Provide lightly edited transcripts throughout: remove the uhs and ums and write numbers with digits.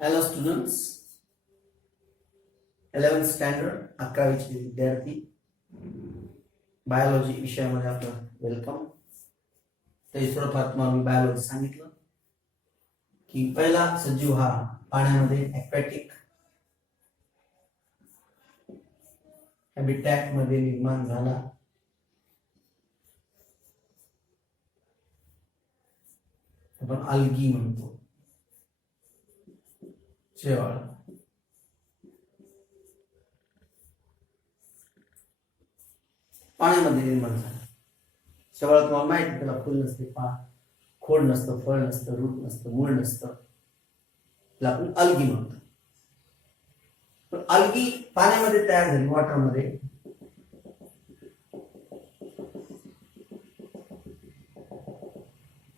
Hello students, 11th standard 11वीचे विद्यार्थी, बायोलॉजी विषयामध्ये आपलं वेलकम. ते थोडंफार तुम्हाला मी बायोलॉजी सांगितलं की पहिला सजीव हा पाण्यामध्ये ॲक्वॅटिक हॅबिटॅट मध्ये निर्माण झाला. आपण अल्गी म्हणतो, शेवाळ. पाण्यामध्ये निर्माण झाला. शेवाळ तुम्हाला माहिती, त्याला फुल नसते, खोड नसतं, फळ नसतं, रूट नसतं, मूळ नसतं, त्याला आपण अल्गी म्हणतो. पण अल्गी पाण्यामध्ये तयार झाली, वॉटरमध्ये.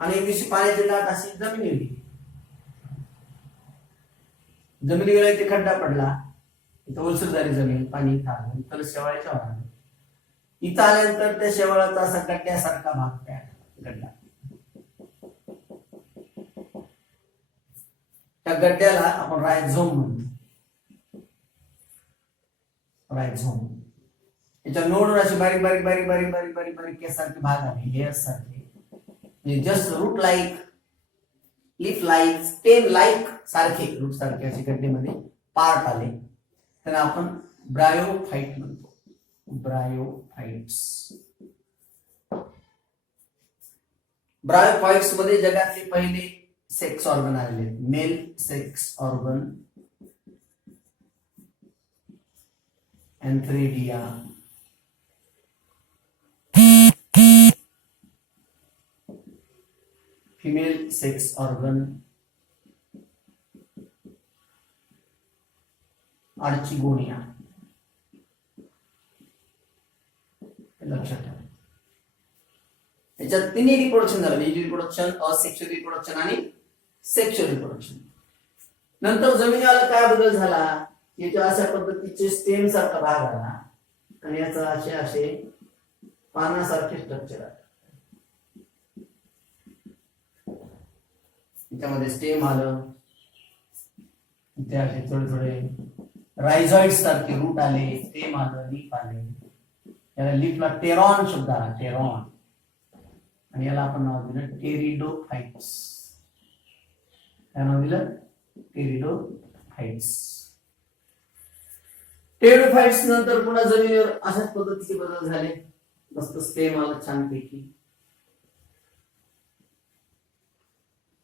आणि एक दिवशी पाण्याची लाट अशी जमिनीवर, जमिनीवर इथे खड्डा पडला, इथं ओलसर झाली जमीन, पाणी इथं आलं, इथं शेवाळाच्या वाहन. इथं आल्यानंतर त्या शेवाळाचा असा गड्ड्यासारखा भाग तयार, गड्डा. त्या गड्ड्याला आपण रायझोम म्हणतो. रायझोम याच्या नोडवर अशी बारीक बारीक बारीक बारीक बारीक बारीक बारीक केसारखे भाग आले, हेअर्स सारखे, म्हणजे just root like, leaf like, stem like सारखे, रूट सारखे असे गड्डेमध्ये पार्ट आले. त्यांना आपण ब्रायोफाइट म्हणतो. ब्रायोफाइट्स. ब्रायोफाइट्स मध्ये जगातले पहिले सेक्स ऑर्गन आलेले, male sex organ antheridia, female sex organ archegonia. लक्षात ठेवा. त्याच्यात तिन्ही रिप्रोडक्शन झालं, व्हेजिटल रिप्रोडक्शन, असेक्शुअल रिप्रोडक्शन आणि सेक्शुअल रिप्रोडक्शन. नंतर जमिनीवाला काय बदल झाला, याच्या अशा पद्धतीचे स्टेम सारखा भाग आला आणि याचा असे असे पानासारखे स्ट्रक्चर आले. त्याच्यामध्ये स्टेम आलं, इथे असे थोडे थोडे रायझॉइड सारखे रूट आले, स्टेम आलं, लीफ आले. याला लीफला टेरॉन शब्द आला, टेरॉन. आणि याला आपण नाव दिलं टेरिडोफाइट्स. काय नाव दिलं? टेरिडोफाइट्स. टेरिडोफाइट्स नंतर पुन्हा जमिनीवर अशाच पद्धतीचे बदल झाले. मस्त स्टेम आलं छानपैकी,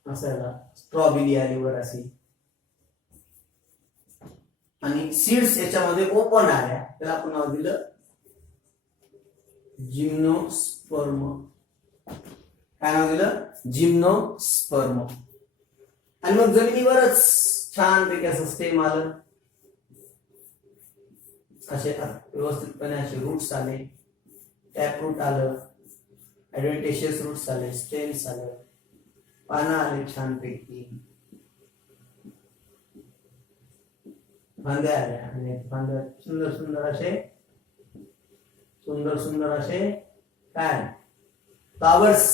असं स्ट्रॉबेरी आली वर अशी, आणि सीड्स याच्यामध्ये ओपन आल्या. त्याला आपण नाव दिलं जिम्नोस्पर्म. काय नाव दिलं? जिम्नोस्पर्म. आणि मग जमिनीवरच छानपैकी असं स्टेम आलं, असे व्यवस्थितपणे असे रूट्स आले, टॅप रूट आलं, ऍडव्हेंटिशियस रूट्स आले, स्टेम्स आलं, पानं आले छानपैकी, फांद्या आल्या, आणि फांद्या सुंदर सुंदर असे काय फ्लावर्स,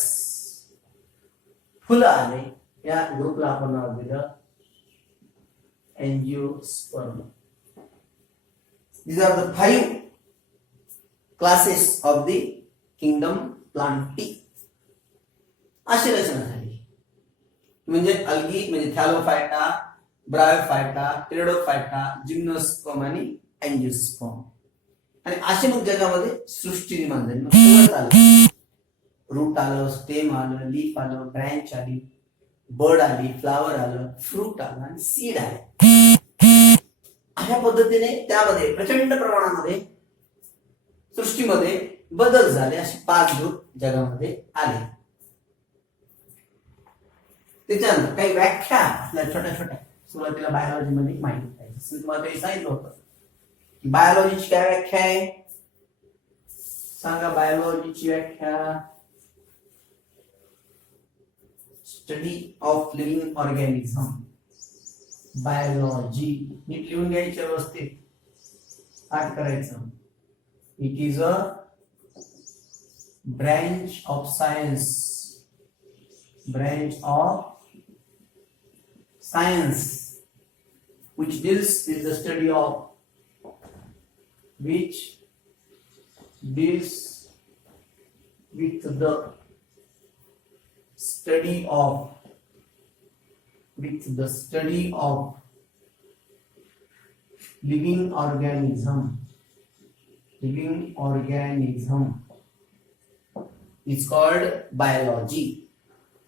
फुलं आले. या ग्रुपला आपण नाव दिलं एंजिओस्पर्म. These are the 5 classes of the kingdom Plantae. अशी रचना झाली. म्हणजे अल्गी म्हणजे थॅलोफायटा, ब्रायोफायटा, टेरिडोफायटा, जिम्नोस्पर्म आणि एंजिओस्पर्म. आणि असे मग जगामध्ये सृष्टी निर्माण झाली. मग सगळं आलं, रूट आलं, स्टेम आलं, लीफ आलं, ब्रँच आली, बर्ड आली, फ्लावर आलं, फ्रूट आलं आणि सीड आले. अशा पद्धतीने त्यामध्ये प्रचंड प्रमाणामध्ये सृष्टीमध्ये बदल झाले. असे 5 ग्रुप जगामध्ये आले. त्याच्यानंतर काही व्याख्या आपल्या छोट्या छोट्या सुरुवातीला बायोलॉजी मध्ये माहिती पाहिजे. तुम्हाला काही सांगितलं होतं की बायोलॉजीची काय व्याख्या आहे, सांगा. बायोलॉजीची व्याख्या: study of living organism. Biology नीट लिहून घ्यायची, व्यवस्थित पाठ करायचं. It is a branch of science, branch of science which deals with the study of which deals with the study of living organism is called biology.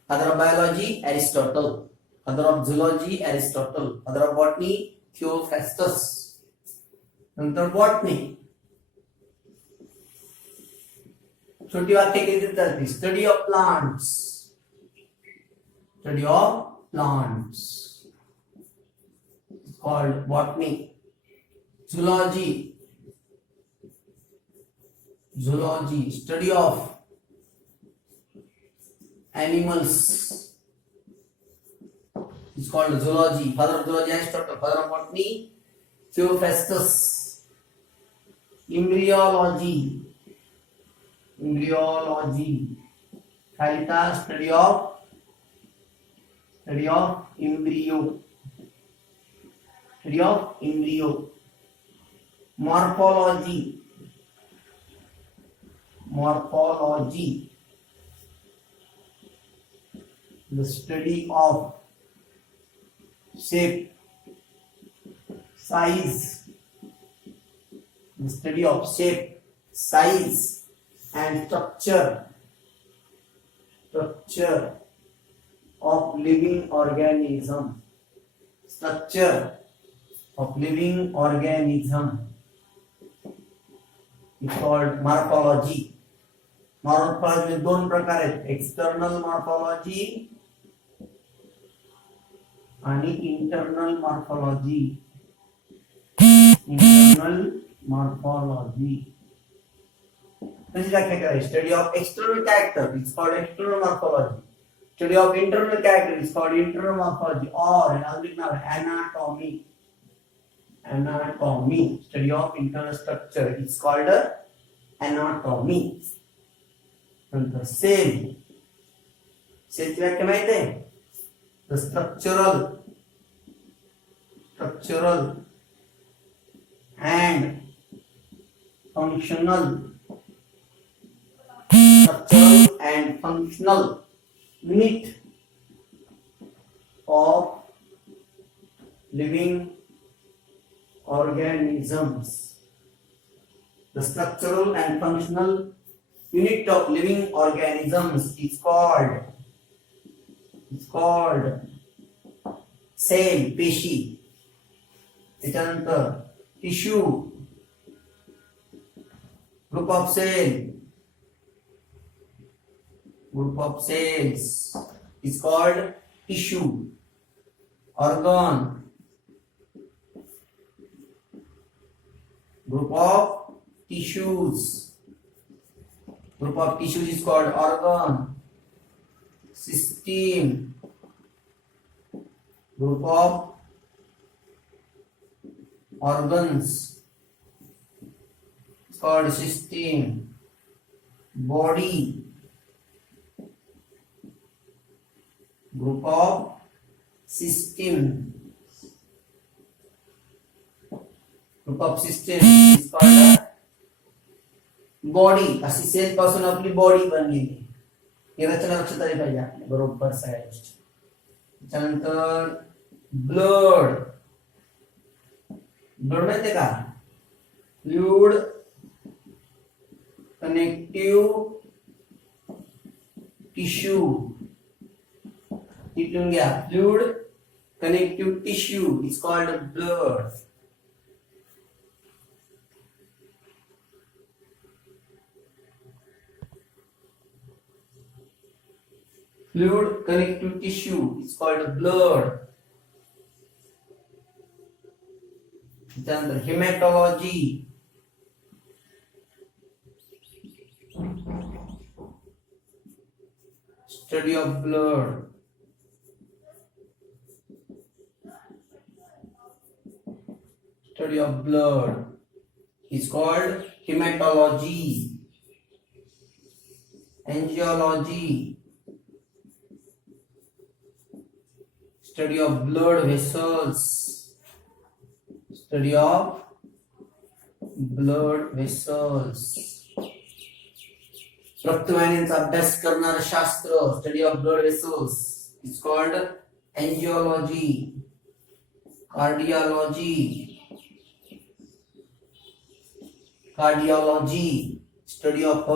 Father of biology, Aristotle. Father of zoology, Aristotle. Father of botany, Theophrastus. नंतर botany. छोटी वाक्य कैसे चलती? Study of plants. It's called botany. Zoology, study of animals is called zoology. Father of zoology, Aristotle. Father of botany, Theophrastus. Embryology, Kalita, study of embryo. Morphology, the study of shape, size, and structure of living organism. It's called morphology. Morphology दोन प्रकार आहेत, external morphology आणि internal morphology. कशी व्याख्या करायची? Study of external character is called external morphology. Study of internal character is called internal morphology. और anatomy, study of internal structure is called anatomy. नंतर cell ची व्याख्या माहिती आहे? The structural and functional unit of living organisms. The structural and functional unit of living organisms is called cell, पेशी. त्याच्यानंतर tissue, group of cells is called tissue. Organ, group of tissues is called organ. System, group of organs is called system. Body, group of system is called body. अशी सेल पासून आपली बॉडी बनलेली. ही रचना लक्षात आली पाहिजे आपल्या बरोबर सगळ्या गोष्टी. त्यानंतर ब्लड माहिती का? Fluid connective tissue. इथून घ्या. Fluid connective tissue is called blood. Fluid connective tissue is called blood. Then hematology, study of blood. Is called hematology. Angiology, study of blood vessels. Study of blood vessels, रक्तवाहिन्यांचा अभ्यास करणारं शास्त्र, study of blood vessels is called angiology. Cardiology, study of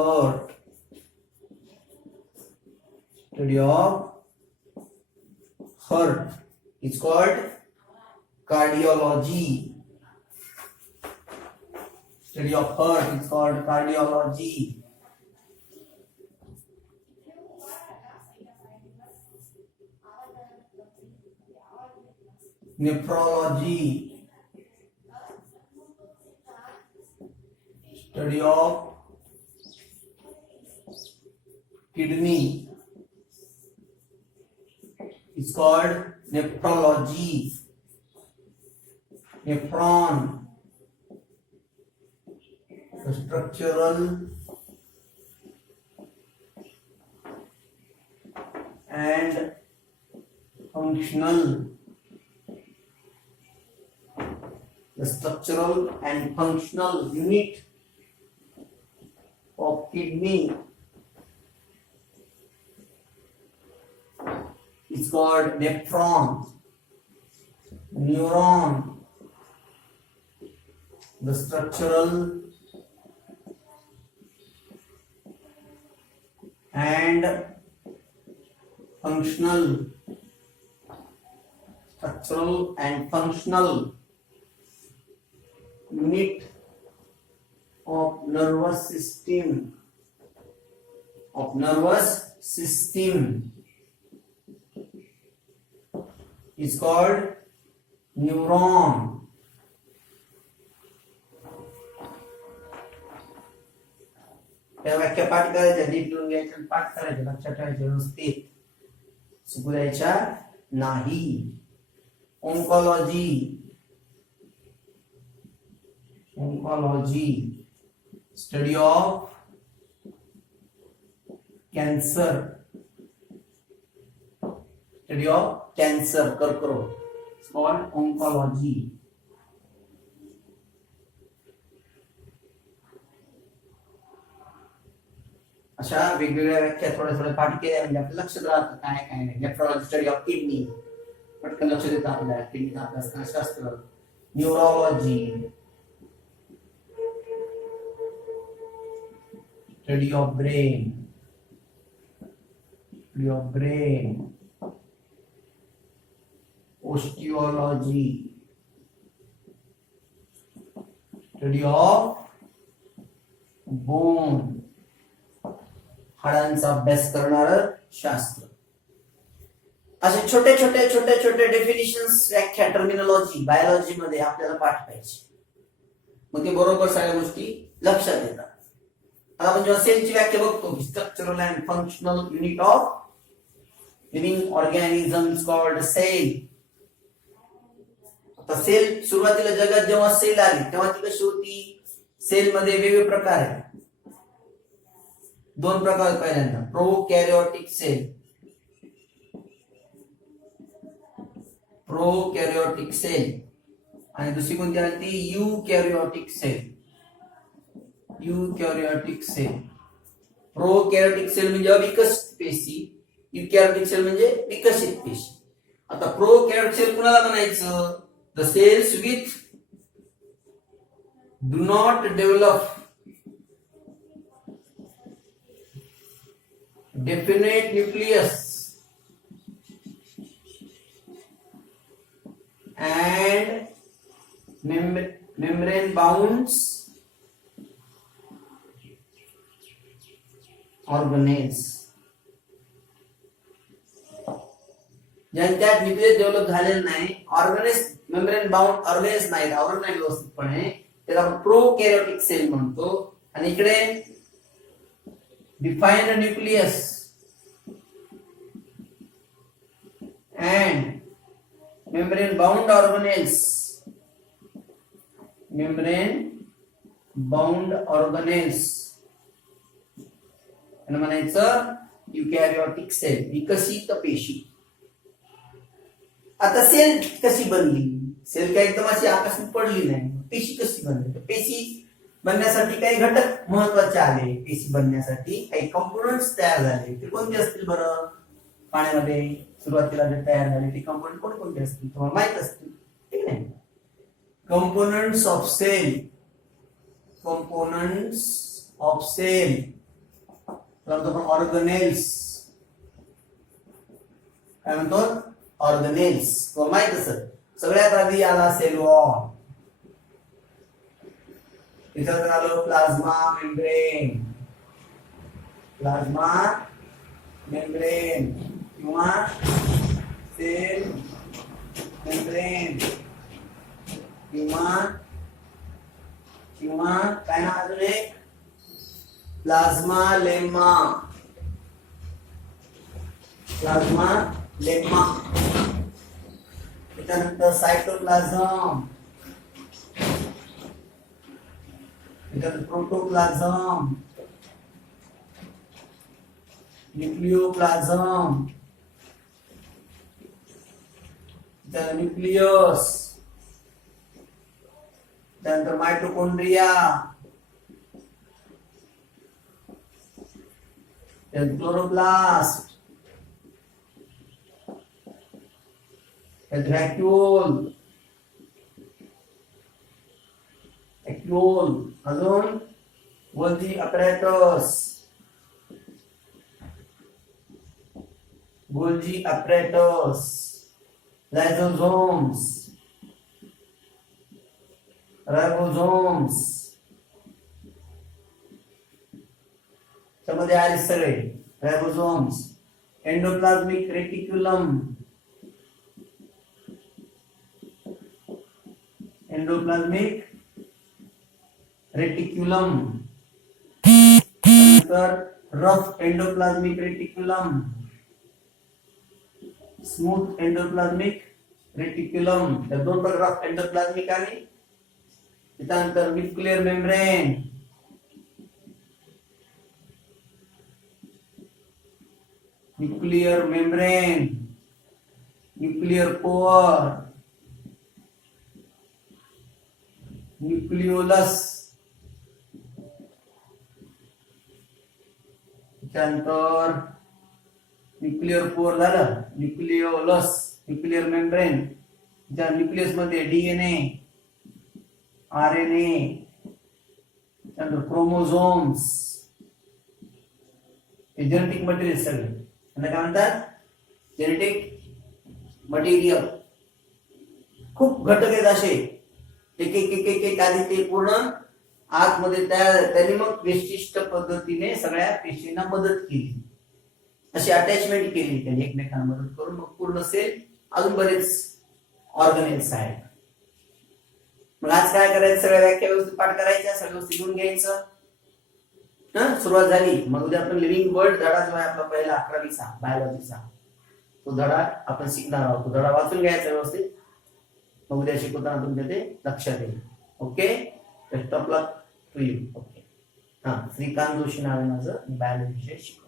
heart, is called cardiology. Study of heart is called cardiology. Nephrology, study of kidney is called nephrology. Nephron, the structural and functional unit of kidney is called nephron. Neuron, the structural and functional unit of nervous system is called neuron. त्या व्याख्या पाठ करायच्या, नीट लिहून घ्यायच्या, पाठ करायच्या, लक्षात ठेवायच्या, व्यवस्थित चुकू द्यायच्या नाही. ओंकॉलॉजी, स्टडी ऑफ कॅन्सर, कर्करोग, कॉल्ड ओंकॉलॉजी. अशा वेगवेगळ्या व्याख्या थोड्या पाठ केल्या म्हणजे आपल्या लक्षात राहतं काय काय नाही. नेफ्रॉलॉजी, स्टडी ऑफ किडनी, पटकन लक्ष देतं आपल्याला, किडनीचा अभ्यास करणारं शास्त्र. Neurology, study of brain, osteology, study of bone, हाडांचा अभ्यास करणारं शास्त्र. असे छोटे छोटे डेफिनिशन्स, व्याख्या, टर्मिनॉलॉजी बायोलॉजी मध्ये आपल्याला पाठ पाहिजे, मग ते बरोबर सगळ्या गोष्टी लक्षात येतात. आता आपण जेव्हा सेलची व्याख्या बघतो, structural and functional unit of living organisms called cell. आता सेल सुरुवातीला जगात जेव्हा सेल आली तेव्हा ती कशी होती? सेल मध्ये वेगवेगळे प्रकार आहेत. दोन प्रकार, पहिल्यांदा प्रोकॅरियोटिक सेल आणि दुसरी कोणती आहे ती युकॅरियोटिक सेल. प्रोकॅरियोटिक सेल म्हणजे अविकसित पेशी, युकॅरियोटिक सेल म्हणजे विकसित पेशी. आता प्रोकॅरियोटिक सेल कुणाला म्हणायचं? The cells with do not develop definite nucleus and membrane bound organelles. ज्यांच्यात न्यूक्लियस डेव्हलप झालेलं नाही, ऑर्गनेल्स, मेम्ब्रेन बाउंड ऑर्गनेल्स नाहीत, आवरण नाही व्यवस्थितपणे, त्याला आपण प्रोकॅरियोटिक सेल म्हणतो. आणि इकडे defined nucleus and membrane bound organelles म्हणायचं युकॅरियोटिक सेल, विकसित पेशी. आता सेल कशी बनली? सेल काय एकदम अशी आकाशात पडली नाही. पेशी कशी बनली? तर पेशी बनण्यासाठी काही घटक महत्वाचे आले. पेशी बनण्यासाठी काही कंपोनंट्स तयार झाले. ते कोणते असतील बरं? पाण्यामध्ये सुरुवातीला जे तयार झाले ते कंपोनंट कोणकोणते असतील तुम्हाला माहित असतील, ठीक आहे. Components of cell, components of cell, organelles, काय म्हणतो? ऑर्गनेल्स. तो माहित असेल. सगळ्यात आधी आला सेल वॉल, त्याच्यानंतर आलो प्लाझ्मा मेम्ब्रेन, प्लाझ्मा मेम्ब्रेन किंवा सेल मेम्ब्रेन किंवा किंवा काय ना अजून एक प्लाझ्मा लेम्मा, प्लाझ्मा लेम्मा. त्यानंतर सायटोप्लाझम, त्यानंतर प्रोटोप्लाझम, न्यूक्लियोप्लाझम, त्यानंतर न्यूक्लियस, त्यानंतर मायटोकॉन्ड्रिया, त्यानंतर क्लोरोप्लास्ट, व्हॅक्यूल, व्हॅक्यूल, अजून गोल्जी अपॅरेटस, गोल्जी अपॅरेटस, लायझोझोम्स, राइबोझोम्स, त्यामध्ये आले सगळे ribosomes, endoplasmic reticulum, endoplasmic reticulum, नंतर rough endoplasmic reticulum, smooth endoplasmic reticulum. या दोन प्रकार रफ एंडोप्लाझमिक आणि त्यानंतर nuclear membrane, nuclear membrane, nuclear core, nucleolus, त्यानंतर न्यूक्लियर कोअर झालं, न्यूक्लियोलस, न्यूक्लियर मेम्ब्रेन, ज्या न्यूक्लियस मध्ये डीएनए, आरएनए, त्यानंतर क्रोमोझोम्स, हे जेनेटिक मटेरियल सगळे त्यांना काय म्हणतात? Genetic material. खूप घटक आहेत असे, एक एक एक एक एक आधी ते पूर्ण आतमध्ये तयार. त्यांनी मग विशिष्ट पद्धतीने सगळ्या पेशींना मदत केली, अशी अटॅचमेंट केली त्यांनी एकमेकांना मदत करून. मग पूर्ण सेल, अजून बरेच ऑर्गनेल्स आहेत. मग आज काय करायचं? सगळ्या व्याख्या व्यवस्थित पाठ करायच्या, सगळं व्यवस्थित लिहून घ्यायचं. सुरुवात झाली. मग उद्या आपण लिव्हिंग वर्ल्ड धडा जो आहे आपला पहिला 11वीचा बायोलॉजीचा, तो धडा आपण शिकणार आहोत. तो धडा वाचून घ्यायचा व्यवस्थित. मग उद्या शिकवताना तुमच्या ते लक्षात येईल. Okay, best of luck to you. Okay, Shrikant Joshi नाव आहे माझं, बायोलॉजी शिकवतो.